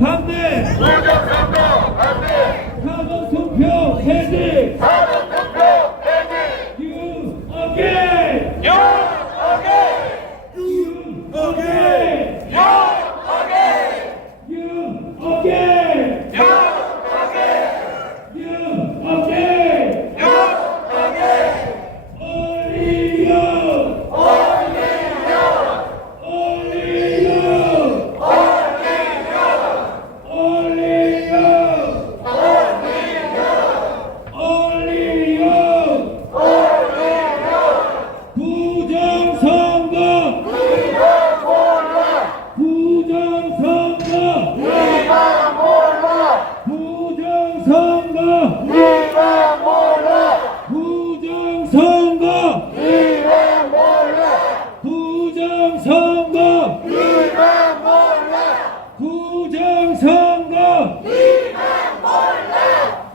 반대. 부정선거 반대. 사전투표 폐지. 사전투표 폐지. 윤어게. 윤어게. 윤어게. 윤어게. 윤어게. 윤어게. 윤어게. 윤어게. 올리려. 올리려. 올리려. 올리려. 올리려. 올리려. 올리려. 부정선거. 네가 몰라. 부정선거. 네가 몰라. 부정선거. 네가 몰라. 부정선거. 네가 몰라. 부정선거. 네가 몰라. 부정선거. 네가 몰라.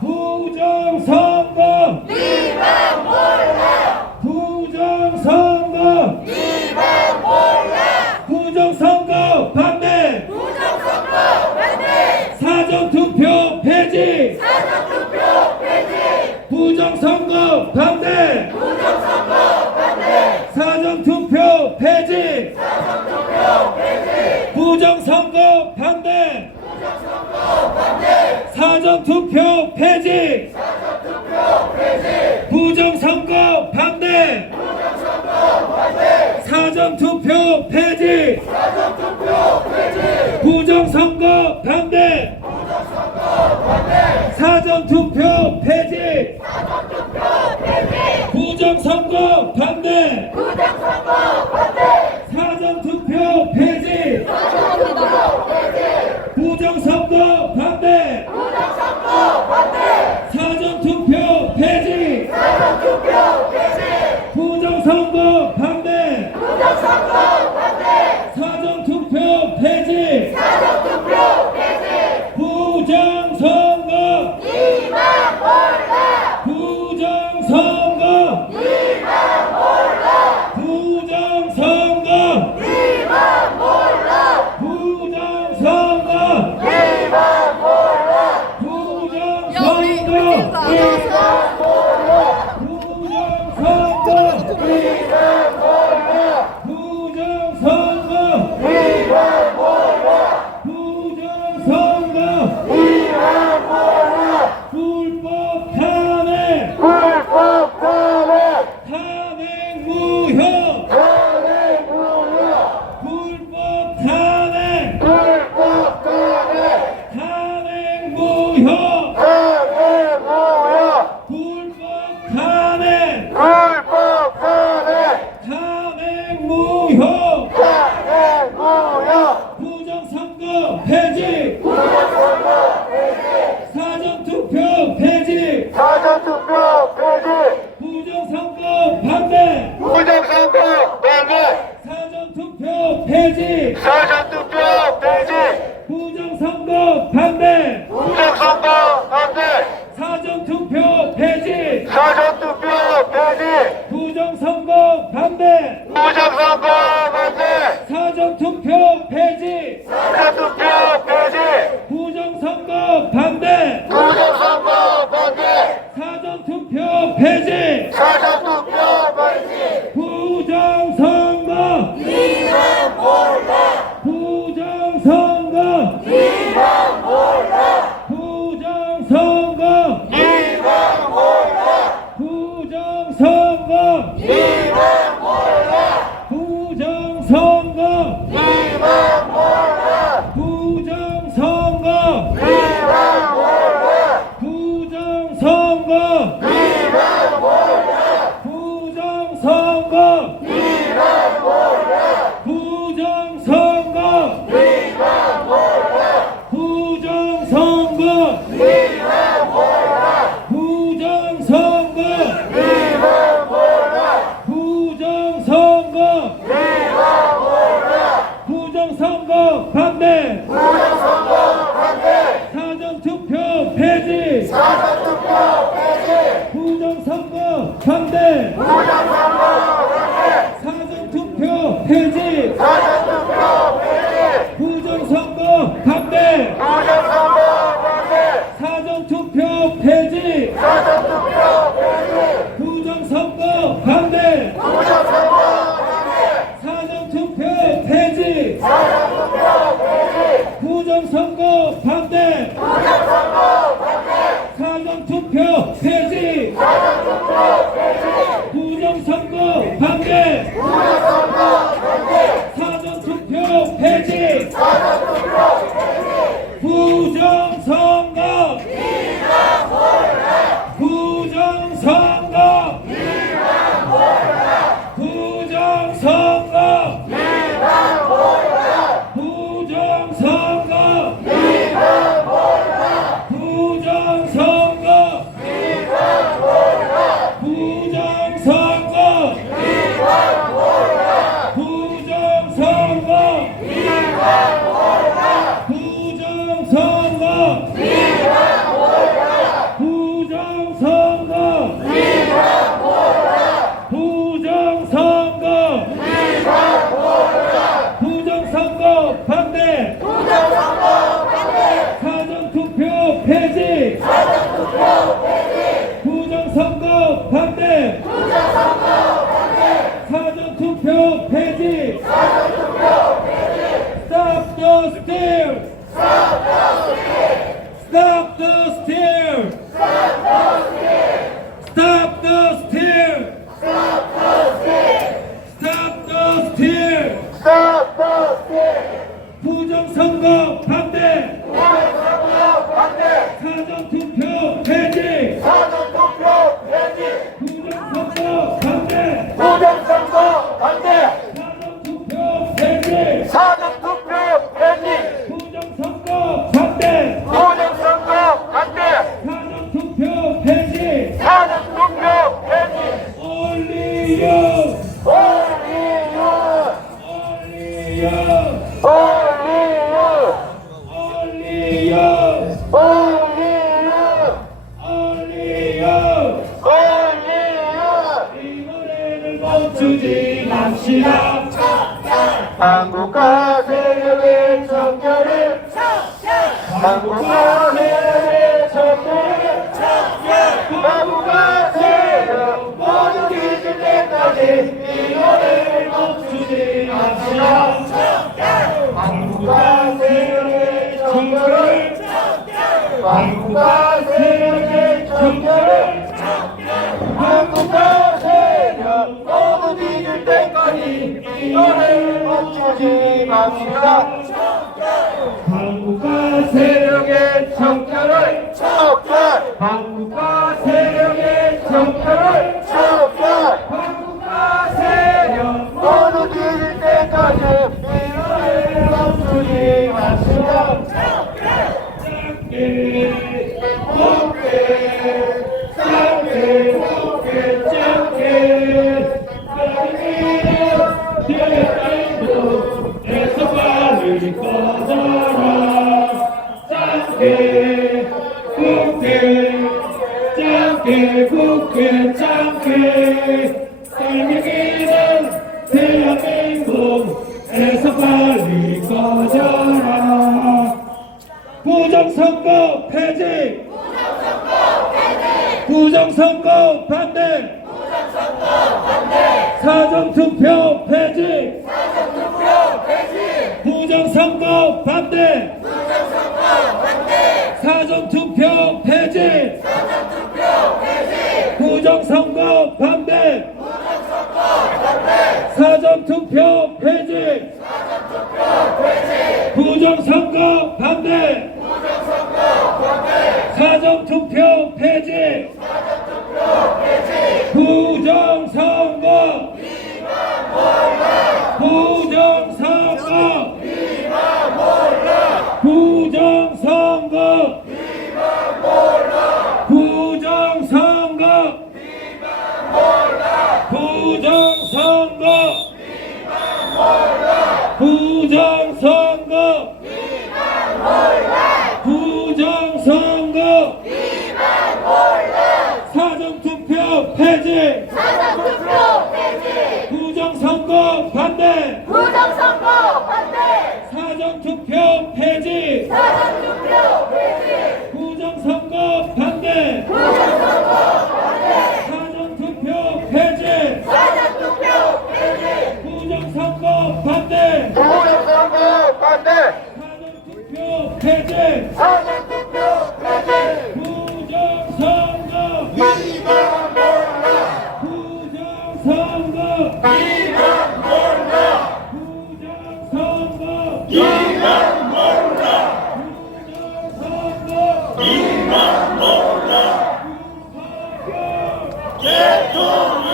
부정선거. 네가 몰라. 부정선거. 네가 몰라. 부정선거 반대. 부정선거 반대. 사전투표 폐지. 사전투표 폐지. 부정선거 반대. 부정선거 반대. 사전투표 폐지. 사전투표 폐지. 부정선거 반대. 부정선거 반대. 사전투표 폐지. 사전투표 폐지. 부정선거 반대. 부정선거 반대. 사전투표 폐지. 사전투표 폐지. 부정선거 반대. 부정선거 반대. 사전투표 폐지. 사전투표 폐지. 부정선거 반대. 부정선거 반대. 사전투표 폐지. 사전투표 폐지. 부정선거 반대. 부정선거 반대. 사전투표 폐지. 사전투표 폐지. 부정선거 반대. 부정선거 반대. 사전투표 폐지. 사전투표 폐지. 부정선거. 네가 몰라. 부정선거. 네가 몰라. 부정선거. 네가 몰라. 부정선거. 네가 몰라. 부정선거. 네가 몰라. 부정선거. 네가 몰라. 부정선거. 네가 몰라. 부정선거. 네가 몰라. 불법 탄핵. 불법 탄핵. 탄핵 무효. 탄핵 무효. 불법 탄핵. 불법 탄핵. 탄핵 무효. 탄핵 무효. 불법 탄핵. 불법 탄핵. 탄핵 무효. 탄핵 무효. 부정선거 폐지. 부정선거 폐지. 사전투표 폐지. 사전투표 폐지. 부정선거 반대. 부정선거 반대. 사전투표 폐지. 사전투표 폐지. 부정선거 반대. 부정선거 반대. 사전투표 폐지. 사전투표 폐지. 부정선거 반대. 부정선거 반대. 사전투표 폐지. 사전투표 폐지. 부정선거 반대. 부정선거 반대. 사전투표 폐지. 사전투표 폐지. 부정선거. 네가 몰라. 부정선거. 네가 몰라. 부정선거. 네가 몰라. 부정선거. 네가 몰라. 부정선거. 네가 몰라. 부정선거. 네가 몰라. 부정선거. 네가 몰라. 부정선거. 네가 몰라. 부정선거. 네가 몰라. 부정선거. 네가 몰라. 부정선거. 네가 몰라. 부정선거. 네가 몰라. 부정선거 반대. 부정선거 반대. 사전투표 폐지. 사전투표 폐지. 부정선거 반대. 부정선거 반대. 사전투표 폐지. 사전투표 폐지. 부정선거 반대. 부정선거 반대. 사전투표 폐지. 부정선거 반대. 사전투표 폐지. 부정선거. 부정선거. 부정선거. 부정선거. 부정선거. 부정선거. 부정선거 반대. 사전투표 폐지. 부정선거 반대. 사전투표 폐지. Stop the steal. Stop the steal. Stop the steal. Stop the steal. 부정선거 반대. 사전투표 폐지. 부정선거 반대. 사전투표 폐지. 부정선거 반대. 사전투표 폐지. Only you. Only you. Only you. Only you. 이 노래를 멈추지 맙시다. 한국과 세력의 정결을 한국과 세력의 정결을 한국과 세력 모두 뒤질 때까지 이 노래를 멈추지 맙시다. 한국과 세력의 정결을 한국과 세력의 정결을 한국과 세력 모두 뒤질 때까지 이 노래를 멈추지 맙시다. 한국과 세력의 정결을 척결 한국과 세력의 정결을 한국과 세력 모두 뒤질 때까지 이 노래를 멈추지 맙시다. 짧게 곱게 짧게 곱게 짧게 뛰어다니고 에서 빨리 꺼져라. 짧게 곱게 짧게 곱게 짧게 빨리기는 대한민국에서 빨리 꺼져라. 부정선거 폐지. 부정선거 반대. 사전투표 폐지. 부정선거 반대. 사전투표 폐지. 부정선거 반대. 사전투표 폐지. 부정선거 반대. 사전투표 폐지. 부정선거. 부정선거. 부정선거. 부정선거. 부정선거. 부정선거. 부정선거. 사전투표 폐지. 부정선거 반대. 사전투표 폐지. 부정선거 반대. 사전투표 폐지. 부정선거 반대. 부정선거 반대. 사전투표 폐지. 폐지 사전투표 폐지 부정선거 이만 몰라 부정선거 이만 몰라 부정선거 이만 몰라 부정선거 이만 몰라 대통령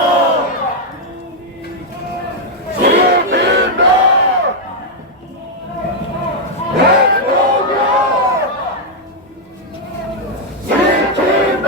지킨다 대통령 지킨다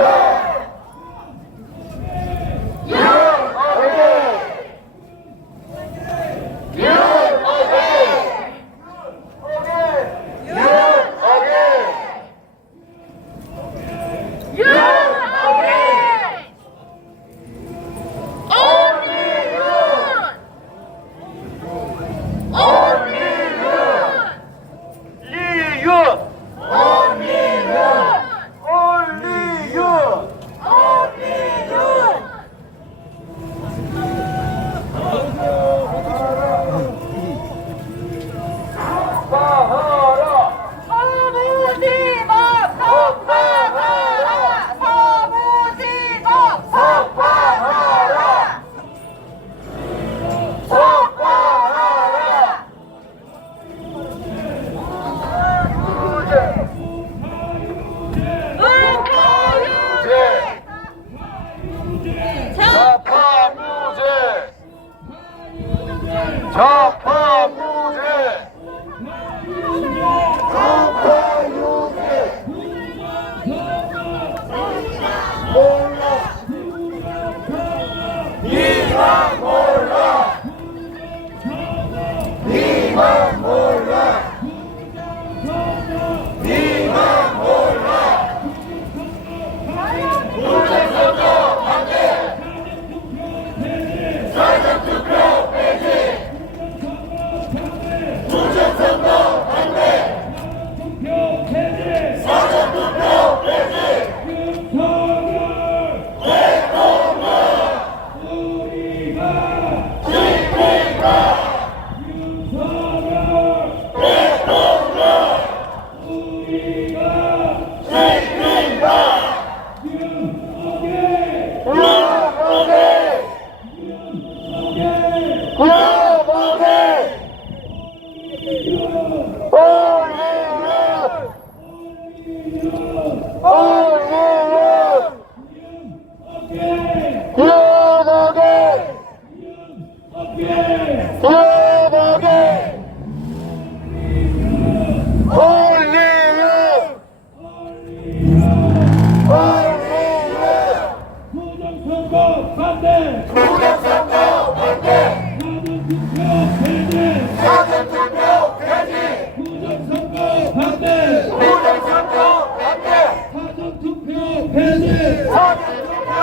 부정선거 반대 부정선거 반대 사전투표 폐지 사전투표 폐지 부정선거 반대 부정선거 반대 사전투표 폐지 사전투표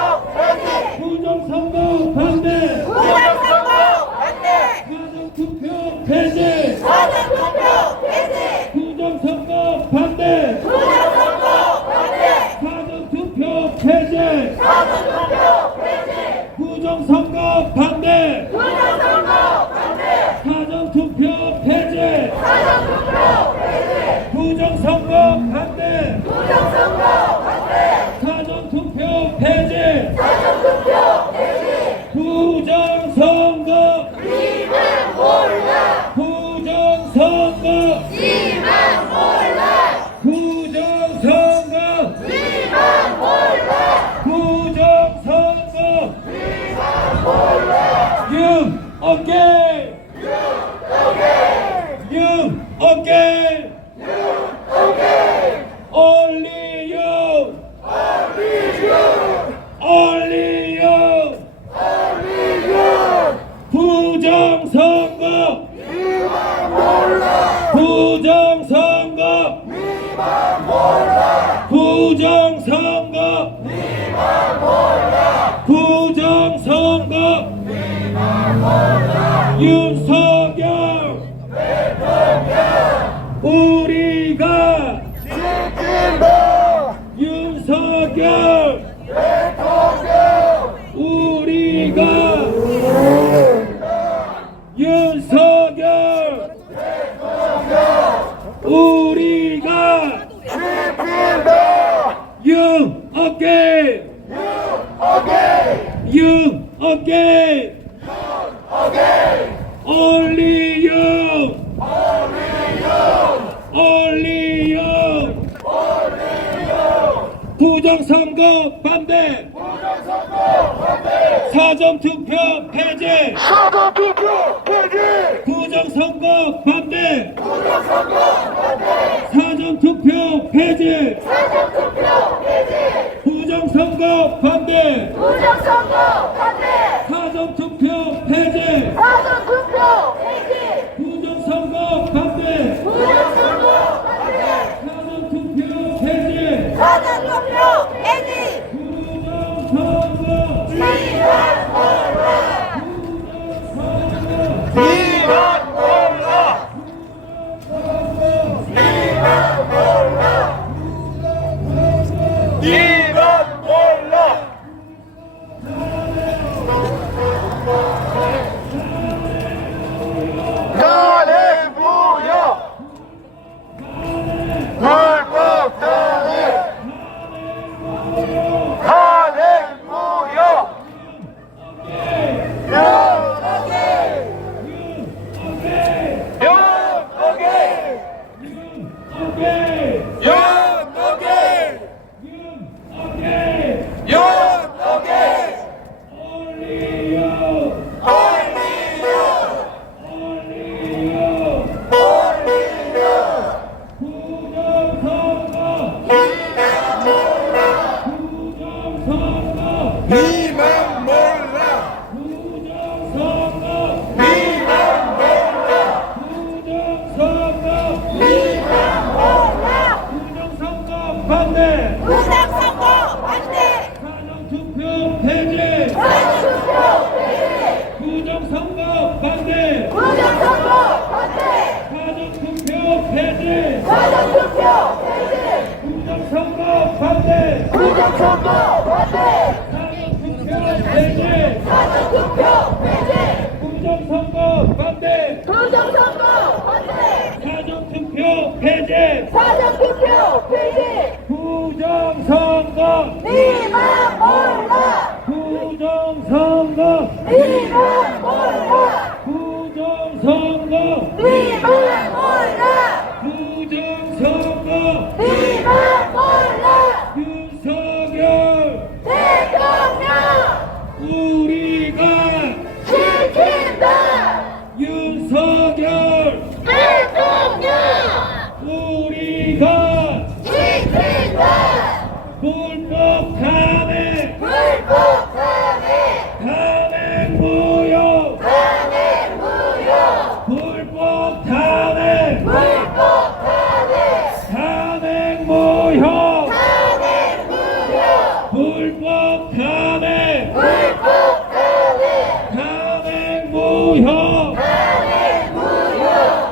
폐지 부정선거 반대 부정선거 반대 사전투표 폐지 사전투표 폐지 부정선거 반대 부정선거 반대 사전투표 폐지 사전투표 폐지 부정선거 반대 부정선거 반대 사전투표 폐지 사전투표 폐지 부정선거 반대 부정선거 반대 사전투표 폐지 사전투표 폐지 부정선거 이만 몰라 부정선거 이만 몰라 부정선거 이만 몰라 부정선거 이만 몰라 윤어깨 윤어깨 Only you Only you 부정선거 이만 몰라 부정선거 이만 몰라 부정선거 이만 몰라 부정선거 이만 몰라 윤석열 우리가 지킨다 윤석열 대통령 우리가 윤석열 우리가 지킨다. 융 어게인 어게인. 융 어게인 어게인. only 융 only you. only 융 부정선거 반대 부정선거 반대. 사전투표 폐지 사전투표 폐지. 부정선거 반대 부정선거 반대. 사전투표 폐지 사전투표 폐지. 부정선거 반대 부정선거 반대. 사전투표 폐지 사전투표 폐지. 부정선거 반대 부정선거 반대. 사전투표 폐지 사전투표 폐지. 부정선거 니만 몰라. 니만 몰라. 탄핵 무효. 불법 탄핵. 탄핵 무효. 니만 몰라. 반대 부정선거 반대. 사전투표 폐지 사전투표 폐지. 부정선거 반대 부정선거 반대. 사전투표 폐지 사전투표 폐지. 부정선거 반대 부정선거 반대. 사전투표 폐지 사전투표 폐지. 부정선거 반대 부정선거 반대. 사전투표 폐지 사전투표 폐지. 부정선거 니만 몰라. 부정선거 니만 몰라. 부정선거 니만 몰라. 부정선거 니만 몰라. 윤석열 대통령 우리가 지킨다. 윤석열 대통령 우리가 지킨다. 불법 탄핵 불법 탄핵. 탄핵 무효 탄핵 무효. 불법 탄핵 불법 탄핵. 탄핵 무효 탄핵 무효. 불법 탄핵 불법 탄핵. 탄핵 무효 탄핵 무효.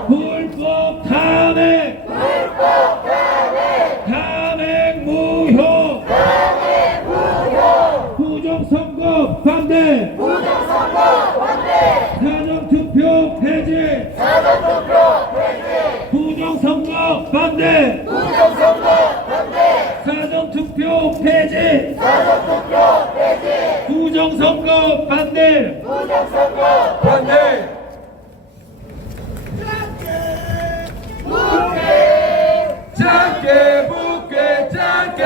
불법 탄핵 불법 탄핵. 탄핵 무효 탄핵 무효. 부정선거 반대 부정선거 반대. 사전투표 폐지 사전투표 폐지. 부정선거 반대 부정선거 반대. 사전투표 폐지 사전투표 폐지. 부정선거 반대 부정선거 반대 작게 붓게 작게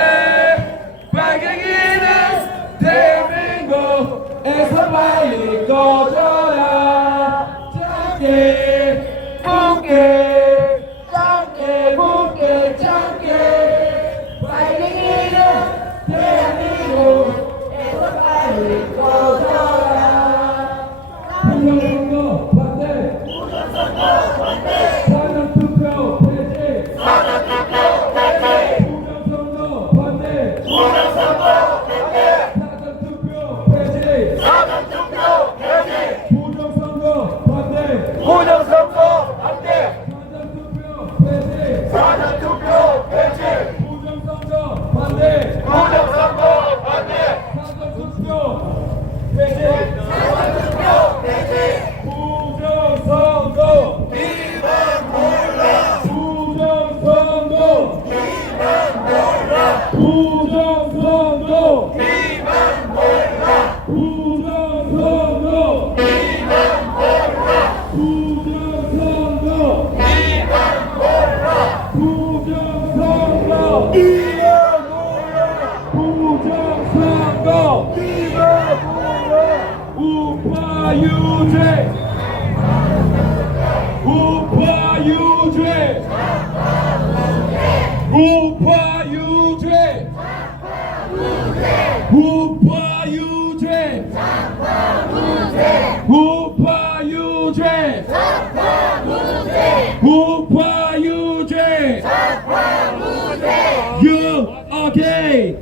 빨갱이는 대한민국에서 빨리 꺼져라 작게 붓게 작게 붓게 작게 빨갱이는 대한민국에서 빨리 꺼져라 부정선거 반대 부정선거 반대. 사전투표 폐지 사전투표 폐지. 부정선거 반대 부정선거 반대. 사전투표 폐지 사전투표 폐지. 부정선거 반대 부정선거 반대. 사전투표 폐지 사전투표 폐지. 부정선거 우파유죄 우파유죄 우파유죄 우파유죄 우파유죄 우파유죄 You again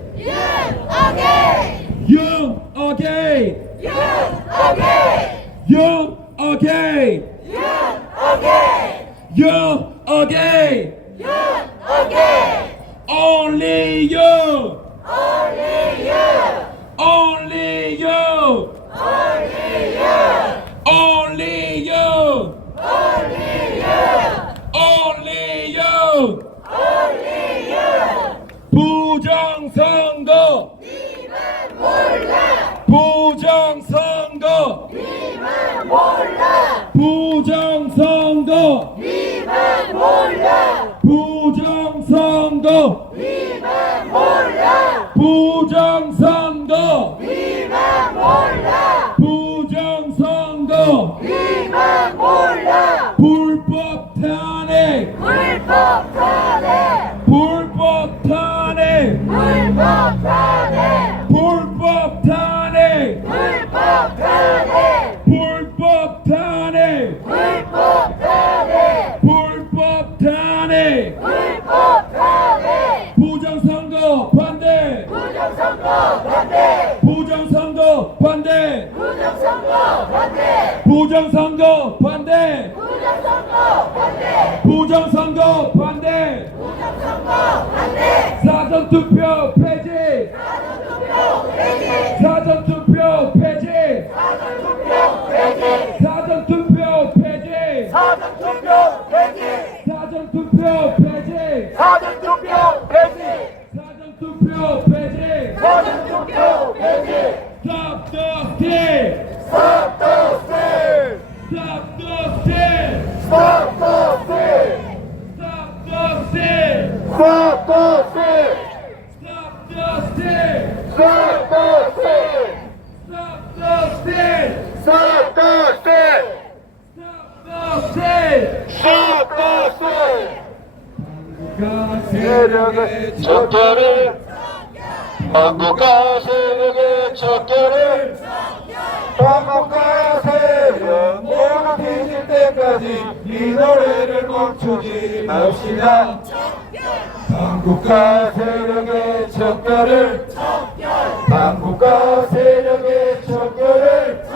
You again You again You again Only you Only you Only you Only you 부정선거 부정선거 부정선거 부정선거 부정선거 부정선거 불법 탄핵 불법 탄핵 불법 탄핵 불법 탄핵 불법 탄핵 부정선거 반대 부정선거 반대 부정선거 반대 부정선거 반대 사전투표 폐지 사전투표 폐지 사전투표 폐지 사전투표 폐지 사전투표 폐지 사전투표 폐지 사전투표 폐지 사전투표 폐지 Stop the steal Stop the steal Stop the steal Stop the steal Stop the steal Stop the steal Stop the steal Stop the steal Stop the steal Stop the steal Stop the steal Stop the steal 가 세력의 척결을 한국과 세력의 척결을 한국과 세력 모두 뒤질 때까지 이 노래를 멈추지 맙시다. 한국과 세력의 척결을 한국과 세력의 척결을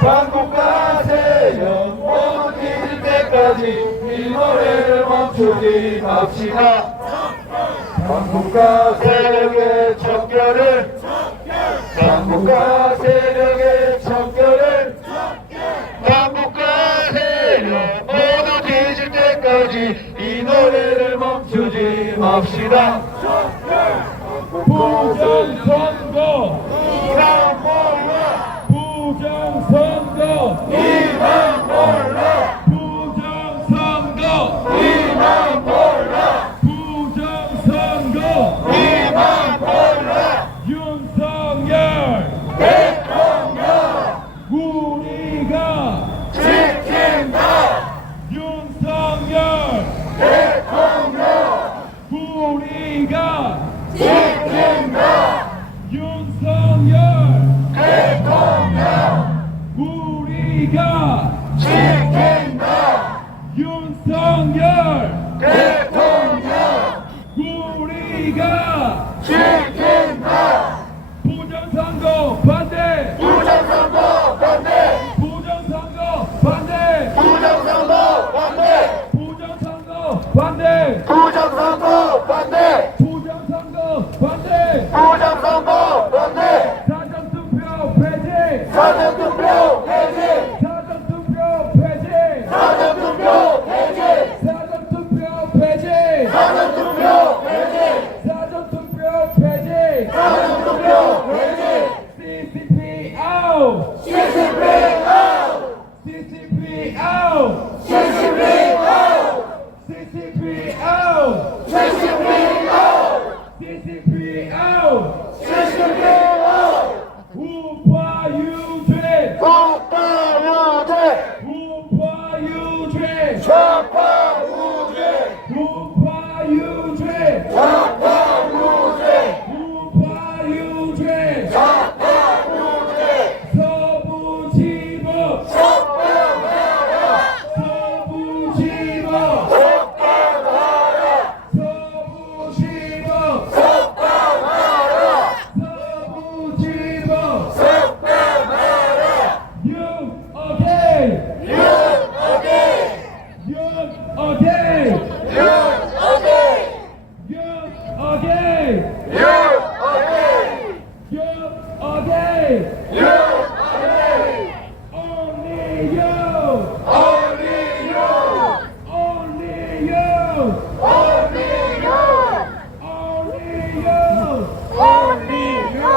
한국과 세력 모두 뒤질 때까지 이 노래를 멈추지 맙시다. 한국과 세력의 척결을 한국과 세력의 척결을 한국과 세력 모두 뒤질 때까지 이 노래를 멈추지 맙시다. 부정선거 이만 몰라 부정선거 이만 몰라 부정선거 이만 몰라 부정선거 이만 몰라 윤석열 대통령 우리가 지킨다. 윤석열 대통령 우리가 지킨다. 윤석열 대통령 우리가 지킨다. 윤석열 대통령 우리가 지킨다. 부정선거 반대 부정선거 반대 부정선거 반대 부정선거 반대 부정선거 반대 부정선거 반대 부정선거 반대 부정선거 반대 사전투표 폐지 사전투표 폐지 사전투표 폐지 사전투표 폐지 사전투표 폐지 사전투표 폐지 사전투표 폐지 again, You again! you again, You again! only you, Only you! only you, Only you! only you, Only you! only you.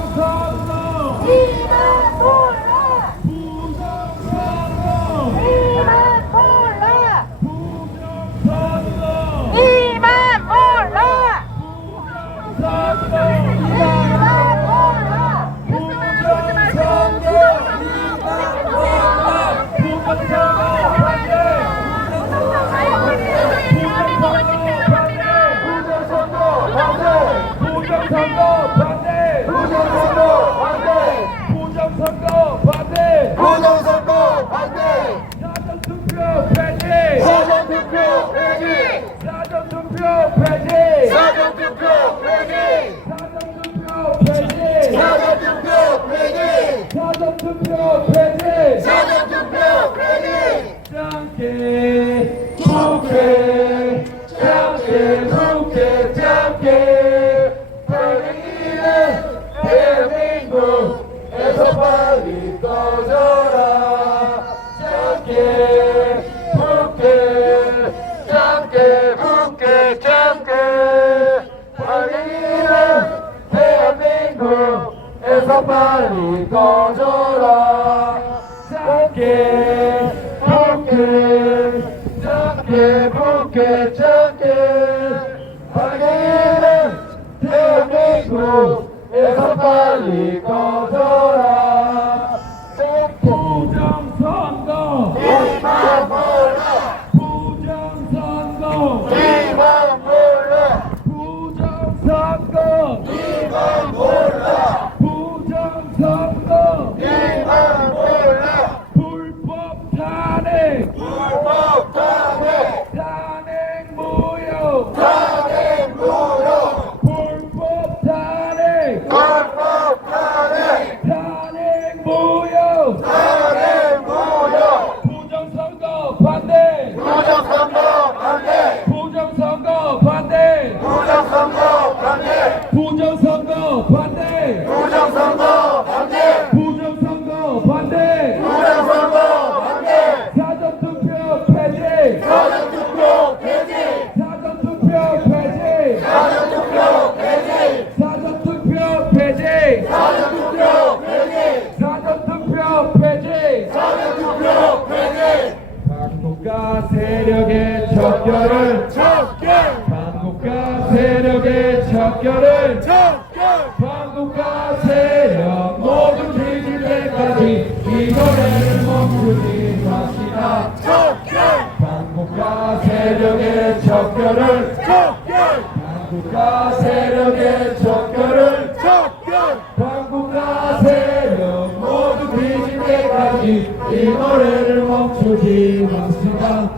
부정선거, 니만 몰라! 부정선거, 니만 몰라! 부정선거, 니만 몰라! 부정선거, 니만 몰라! 부정선거, 부정선거 반대, 부정선거 반대, 부정선거 반대! 부정선거 반대, 부정선거 반대! 사전투표 폐지, 사전투표 폐지! 사전투표 폐지, 사전투표 폐지! 사전투표 폐지, 사전투표 폐지! 사전투표 폐지. 사전투표 폐지! 짱게 국회, 짱게 국회, 짱게 빨갱이는 대한민국에서 빨리 꺼져라. 짧게 붉게 짧게 붉게 짧게 빨갱이는 대한민국에서 빨리 꺼져라. 짧게 붉게 짧게 붉게 짧게 빨갱이는 대한민국에서 빨리 꺼져라. 부정선거, 이만 몰라 부정선거, 이만 몰라 부정선거, 이만 몰라 부정선거, 이만 몰라 불법 탄핵, 불법 탄핵 탄핵 무효, 탄핵 무효 불법 탄핵, 불법 탄핵 탄핵 무효, 탄핵 무효 부정선거 반대, 부정선거 반대 부정선거 반대, 부정선거 반대 부정선거 반대, 부정선거 반대 부정선거 반대, 부정선거 반대 사전투표 폐지, 사전투표 폐지 사전투표 폐지, 사전투표 폐지 사전투표 폐지, 사전투표 폐지 사전투표 폐지. 사전투표 폐지 반국가 세력의 척결을, 반국가 세력의 척결을, 반국가 세력 모두 뒤질 때까지 이 노래를 멈추지 맙시다. 반국가 세력의 척결을, 반국가 세력의 척결을, 반국가 세력 모두 뒤질 때까지 이 노래를 멈추지 맙시다.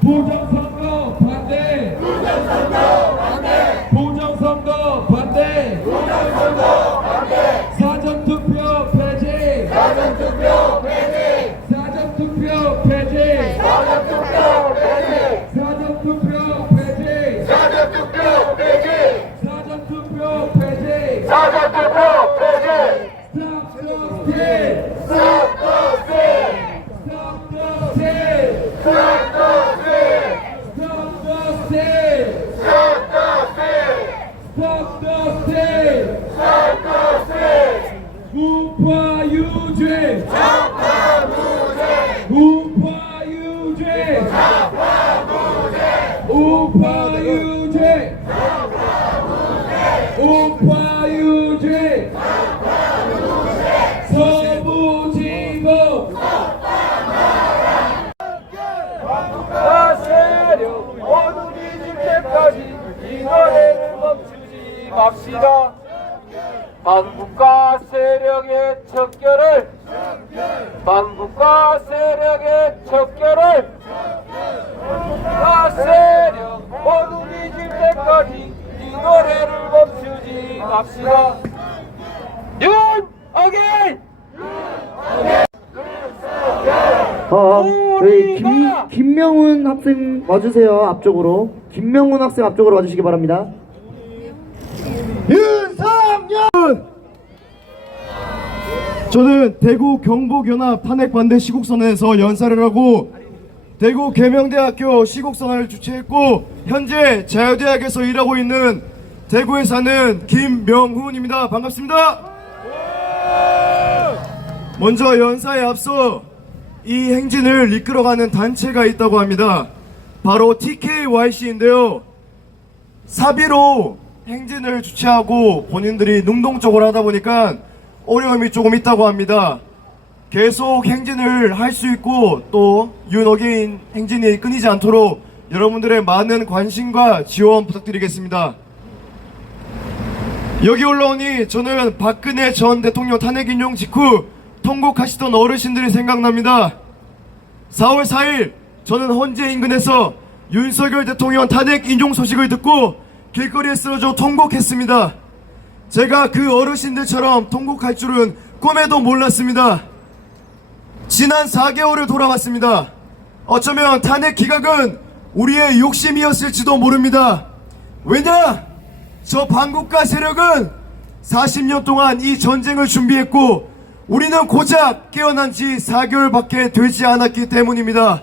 부정선거 반대, 부정선거 반대, 사전투표 폐지, 사전투표 폐지 사전투표 폐지, 사전투표 폐지 사전투표 폐지, 사전투표 폐지 사전투표 폐지. 사전투표 폐지 Stop the steal! Stop the steal! Stop the steal! Stop the steal! Stop the steal! Stop the steal! Stop the steal! Stop the steal! 우파 유죄! 좌파 무죄! 우파 유죄! 좌파 무죄! 우파 유죄! 우파 유죄! 서부지법! 반국가 세력 모두 뒤질 때까지 이 노래를 멈추지 맙시다. 반국가 세력의 척결을 반국가 세력의 척결을 반국가 세력 모두 뒤질 때까지 이 노래를 멈추지 맙시다. 윤 어게인 저희 김명훈 학생 와주세요. 앞쪽으로. 김명훈 학생 앞쪽으로 와주시기 바랍니다. 윤석열! 저는 대구 경북연합 탄핵 반대 시국선언에서 연사를 하고 대구 계명대학교 시국선언을 주최했고 현재 자유대학에서 일하고 있는 대구에 사는 김명훈입니다. 반갑습니다. 먼저 연사에 앞서 이 행진을 이끌어가는 단체가 있다고 합니다. 바로 TKYC인데요. 사비로 행진을 주최하고 본인들이 능동적으로 하다 보니까 어려움이 조금 있다고 합니다. 계속 행진을 할 수 있고 또 윤어게인 행진이 끊이지 않도록 여러분들의 많은 관심과 지원 부탁드리겠습니다. 여기 올라오니 저는 박근혜 전 대통령 탄핵 인용 직후 통곡하시던 어르신들이 생각납니다. 4월 4일 저는 헌재 인근에서 윤석열 대통령 탄핵 인용 소식을 듣고 길거리에 쓰러져 통곡했습니다. 제가 그 어르신들처럼 통곡할 줄은 꿈에도 몰랐습니다. 지난 4개월을 돌아왔습니다. 어쩌면 탄핵 기각은 우리의 욕심이었을지도 모릅니다. 왜냐? 저 반국가 세력은 40년 동안 이 전쟁을 준비했고 우리는 고작 깨어난 지 4개월밖에 되지 않았기 때문입니다.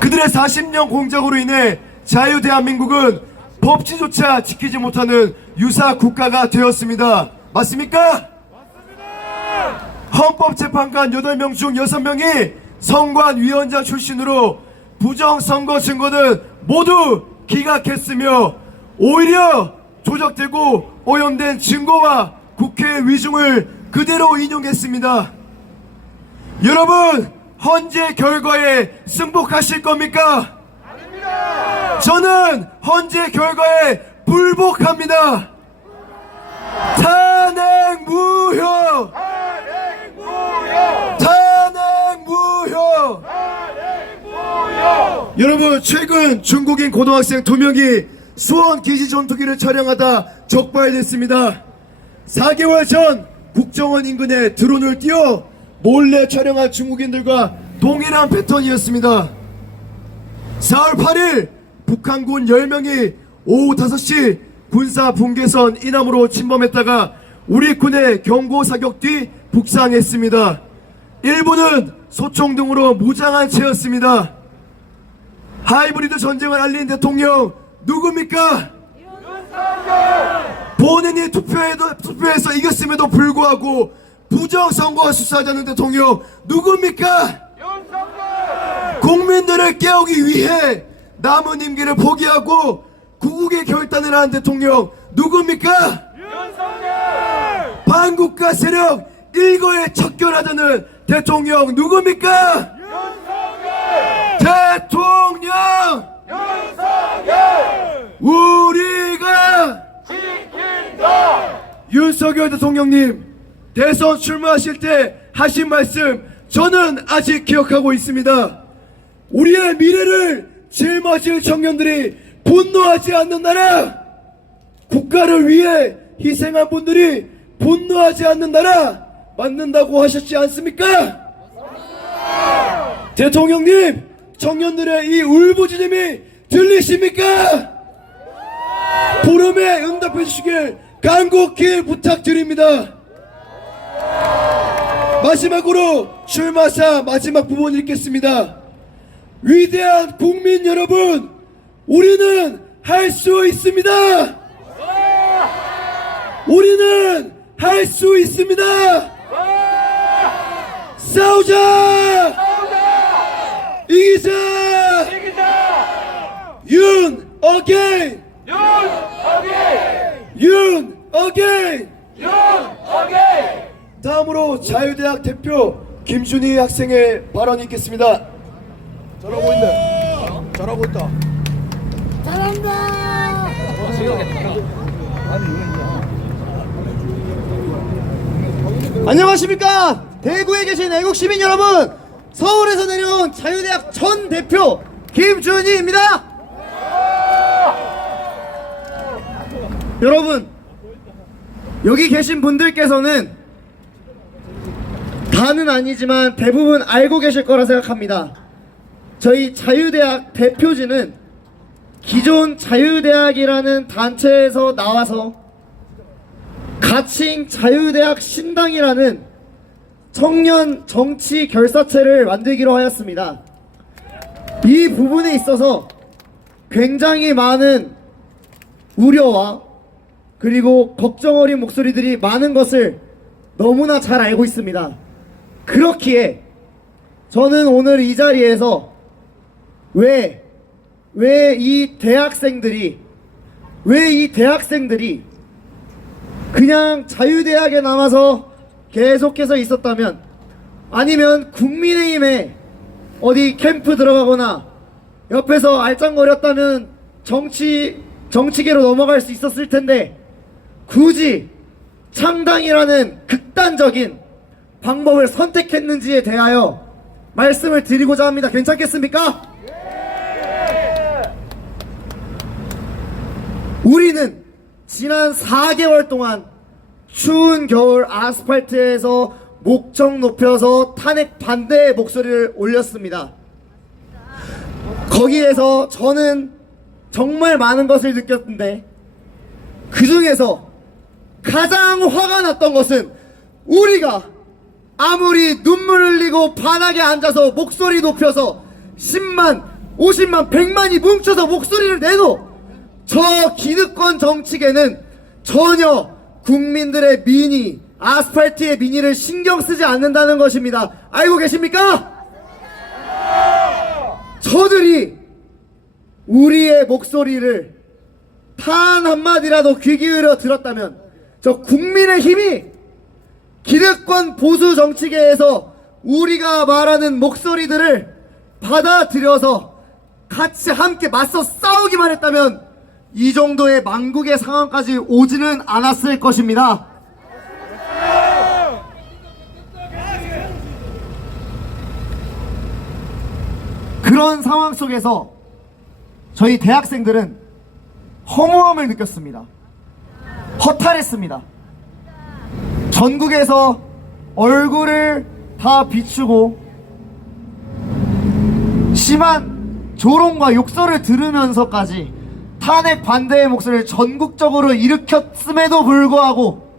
그들의 40년 공작으로 인해 자유대한민국은 법치조차 지키지 못하는 유사 국가가 되었습니다. 맞습니까? 맞습니다. 헌법재판관 8명 중 6명이 선관위원장 출신으로 부정선거 증거는 모두 기각했으며 오히려 조작되고 오염된 증거와 국회 위중을 그대로 인용했습니다. 여러분, 헌재 결과에 승복하실 겁니까? 아닙니다. 저는 헌재 결과에 불복합니다. 탄핵 무효! 탄핵 무효! 탄핵 무효! 탄핵 무효! 여러분, 최근 중국인 고등학생 2명이 수원 기지 전투기를 촬영하다 적발됐습니다. 4개월 전 국정원 인근에 드론을 띄워 몰래 촬영한 중국인들과 동일한 패턴이었습니다. 4월 8일 북한군 10명이 오후 5시 군사 분계선 이남으로 침범했다가 우리 군의 경고 사격 뒤 북상했습니다. 일부는 소총 등으로 무장한 채였습니다. 하이브리드 전쟁을 알린 대통령 누굽니까? 본인이 투표에서 이겼음에도 불구하고 부정선거와 수사하자는 대통령 누굽니까? 국민들을 깨우기 위해 남은 임기를 포기하고 구국의 결단을 한 대통령 누굽니까? 반국가 세력 일거에 척결하자는 대통령 누굽니까? 대통령! 우리가 지킨다! 윤석열 대통령님, 대선 출마하실 때 하신 말씀 저는 아직 기억하고 있습니다. 우리의 미래를 짊어질 청년들이 분노하지 않는 나라, 국가를 위해 희생한 분들이 분노하지 않는 나라 만든다고 하셨지 않습니까? 대통령님, 청년들의 이 울부짖음이 들리십니까? 부름에 응답해 주시길 간곡히 부탁드립니다. 마지막으로 출마사 마지막 부분 읽겠습니다. 위대한 국민 여러분, 우리는 할 수 있습니다. 우리는 할 수 있습니다. 싸우자! 이기자! 윤 어게인! 윤 어게인! 다음으로 자유대학 대표 김준희 학생의 발언이 있겠습니다. 잘하고 있네. 잘하고 있다. 안녕하십니까? 대구에 계신 애국 시민 여러분, 서울에서 내려온 자유대학 전 대표 김준희입니다. 여러분, 여기 계신 분들께서는 다는 아니지만 대부분 알고 계실 거라 생각합니다. 저희 자유대학 대표지는 기존 자유대학이라는 단체에서 나와서 가칭 자유대학 신당이라는 청년 정치 결사체를 만들기로 하였습니다. 이 부분에 있어서 굉장히 많은 우려와 그리고 걱정 어린 목소리들이 많은 것을 너무나 잘 알고 있습니다. 그렇기에 저는 오늘 이 자리에서 왜 이 대학생들이 그냥 자유대학에 남아서 계속해서 있었다면, 아니면 국민의힘에 어디 캠프 들어가거나 옆에서 알짱거렸다면 정치계로 넘어갈 수 있었을 텐데, 굳이 창당이라는 극단적인 방법을 선택했는지에 대하여 말씀을 드리고자 합니다. 괜찮겠습니까? 우리는 지난 4개월 동안 추운 겨울 아스팔트에서 목청 높여서 탄핵 반대의 목소리를 올렸습니다. 거기에서 저는 정말 많은 것을 느꼈는데, 그 중에서 가장 화가 났던 것은 우리가 아무리 눈물 흘리고 반하게 앉아서 목소리 높여서 10만, 50만, 100만이 뭉쳐서 목소리를 내도 저 기득권 정치계는 전혀 국민들의 민의, 아스팔트의 민의를 신경 쓰지 않는다는 것입니다. 알고 계십니까? 저들이 우리의 목소리를 단 한마디라도 귀 기울여 들었다면, 저 국민의힘이 기득권 보수 정치계에서 우리가 말하는 목소리들을 받아들여서 같이 함께 맞서 싸우기만 했다면 이 정도의 망국의 상황까지 오지는 않았을 것입니다. 그런 상황 속에서 저희 대학생들은 허무함을 느꼈습니다. 허탈했습니다. 전국에서 얼굴을 다 비추고 심한 조롱과 욕설을 들으면서까지 탄핵 반대의 목소리를 전국적으로 일으켰음에도 불구하고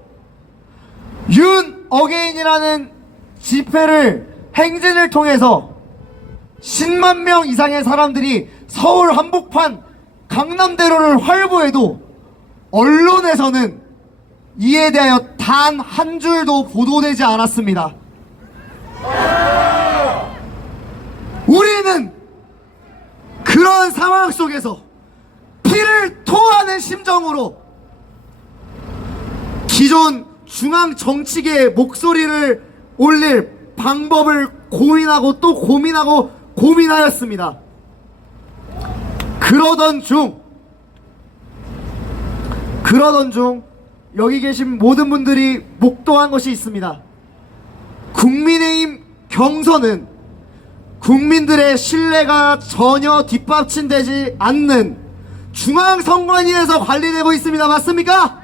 윤 어게인이라는 집회를, 행진을 통해서 10만 명 이상의 사람들이 서울 한복판 강남대로를 활보해도 언론에서는 이에 대하여 단 한 줄도 보도되지 않았습니다. 우리는 그런 상황 속에서 피를 토하는 심정으로 기존 중앙 정치계의 목소리를 올릴 방법을 고민하고 또 고민하고 고민하였습니다. 그러던 중 여기 계신 모든 분들이 목도한 것이 있습니다. 국민의힘 경선은 국민들의 신뢰가 전혀 뒷받침되지 않는 중앙선관위에서 관리되고 있습니다. 맞습니까?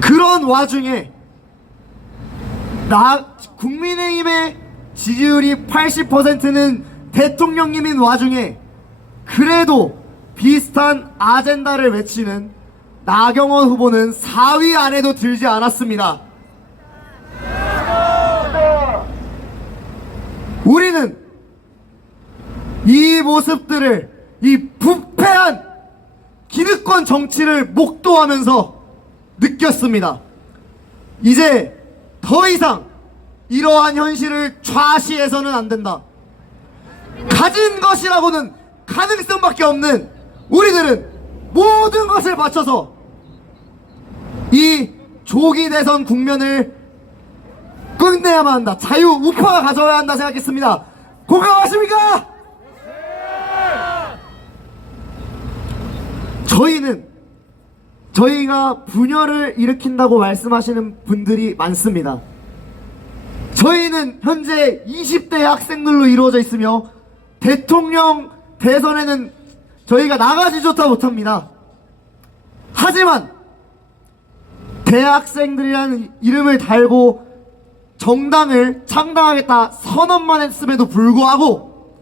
그런 와중에 국민의힘의 지지율이 80%는 대통령님인 와중에 그래도 비슷한 아젠다를 외치는 나경원 후보는 4위 안에도 들지 않았습니다. 우리는 이 모습들을, 이 부패한 기득권 정치를 목도하면서 느꼈습니다. 이제 더 이상 이러한 현실을 좌시해서는 안 된다. 가진 것이라고는 가능성밖에 없는 우리들은 모든 것을 바쳐서 이 조기 대선 국면을 끝내야만 한다. 자유 우파가 가져야 한다 생각했습니다. 공감하십니까? 저희가 분열을 일으킨다고 말씀하시는 분들이 많습니다. 저희는 현재 20대 학생들로 이루어져 있으며 대통령 대선에는 저희가 나가지조차 못합니다. 하지만 대학생들이라는 이름을 달고 정당을 창당하겠다 선언만 했음에도 불구하고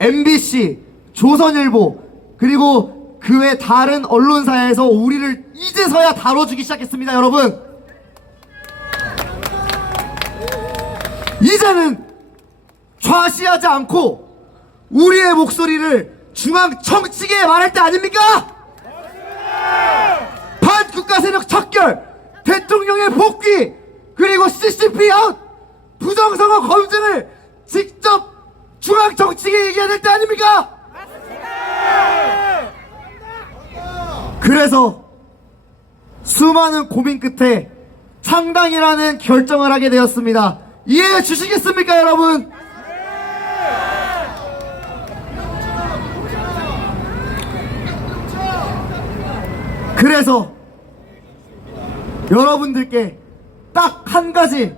MBC, 조선일보 그리고 그 외 다른 언론사에서 우리를 이제서야 다뤄주기 시작했습니다. 여러분, 이제는 좌시하지 않고 우리의 목소리를 중앙 정치계에 말할 때 아닙니까? 반국가 세력 척결, 대통령의 복귀, 그리고 CCP 아웃, 부정선거 검증을 직접 중앙 정치계에 얘기해야 될 때 아닙니까? 그래서 수많은 고민 끝에 창당이라는 결정을 하게 되었습니다. 이해해 주시겠습니까, 여러분? 그래서 여러분들께 딱 한 가지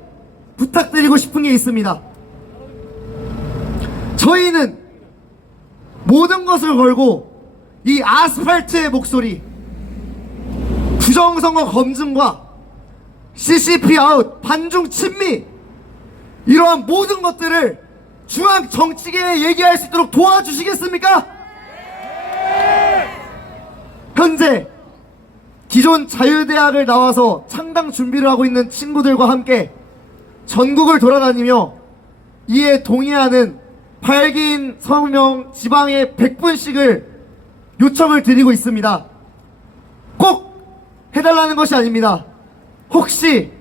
부탁드리고 싶은 게 있습니다. 저희는 모든 것을 걸고 이 아스팔트의 목소리, 부정선거 검증과 CCP 아웃, 반중 친미, 이러한 모든 것들을 중앙 정치계에 얘기할 수 있도록 도와주시겠습니까? 현재 기존 자유대학을 나와서 창당 준비를 하고 있는 친구들과 함께 전국을 돌아다니며 이에 동의하는 8기인 서명 지방에 100분씩을 요청을 드리고 있습니다. 꼭 해달라는 것이 아닙니다. 혹시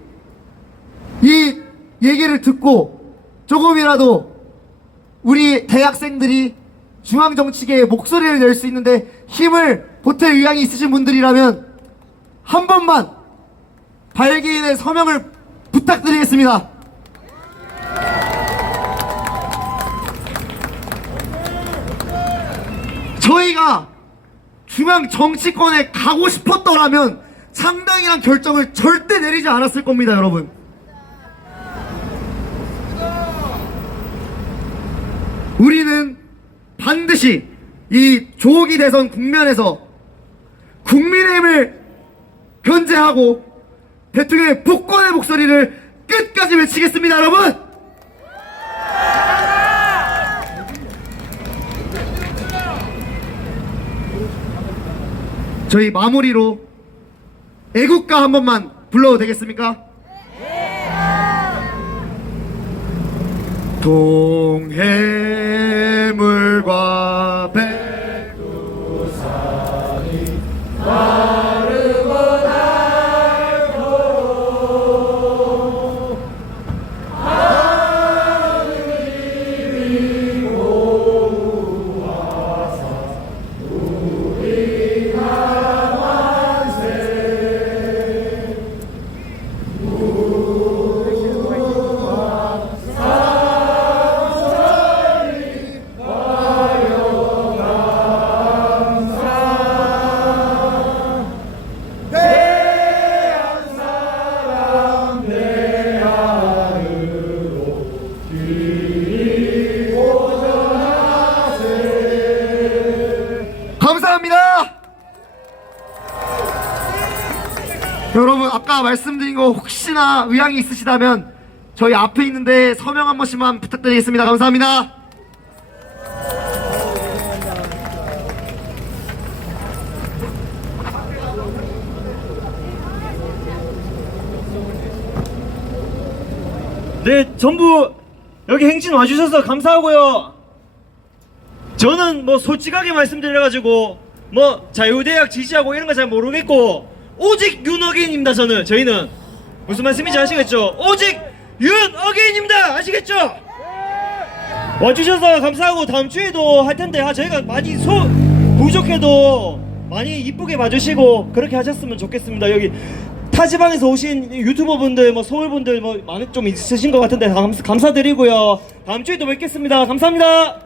이 얘기를 듣고 조금이라도 우리 대학생들이 중앙정치계에 목소리를 낼 수 있는데 힘을 보탤 의향이 있으신 분들이라면 한 번만 발기인의 서명을 부탁드리겠습니다. 저희가 중앙 정치권에 가고 싶었더라면 창당이란 결정을 절대 내리지 않았을 겁니다, 여러분. 우리는 반드시 이 조기 대선 국면에서 국민의힘을 견제하고 대통령의 복권의 목소리를 끝까지 외치겠습니다, 여러분! 저희 마무리로 애국가 한 번만 불러도 되겠습니까? 동해물과 백두산이 마르고 닳도록 하느님이 보호하사 우리 강원세 무궁화 사천리 가요 감사 대한 사람 대안으로 길이 고전하세. 감사합니다. 여러분, 아까 말씀드린 거 혹시나 의향이 있으시다면 저희 앞에 있는데 서명 한 번씩만 부탁드리겠습니다. 감사합니다. 네, 전부 여기 행진 와주셔서 감사하고요. 저는 뭐 솔직하게 말씀드려가지고 뭐 자유대학 지지하고 이런 거 잘 모르겠고 오직 윤어게인입니다. 저희는 무슨 말씀인지 아시겠죠? 오직 윤어게인입니다. 아시겠죠? 와주셔서 감사하고 다음 주에도 할 텐데 저희가 많이 부족해도 많이 이쁘게 봐주시고 그렇게 하셨으면 좋겠습니다. 여기 타 지방에서 오신 유튜버분들, 뭐 서울분들 뭐 많이 좀 있으신 것 같은데 감사드리고요. 다음 주에 또 뵙겠습니다. 감사합니다.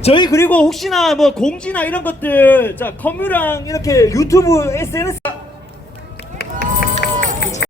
저희 그리고 혹시나 뭐 공지나 이런 것들 자 커뮤랑 이렇게 유튜브 SNS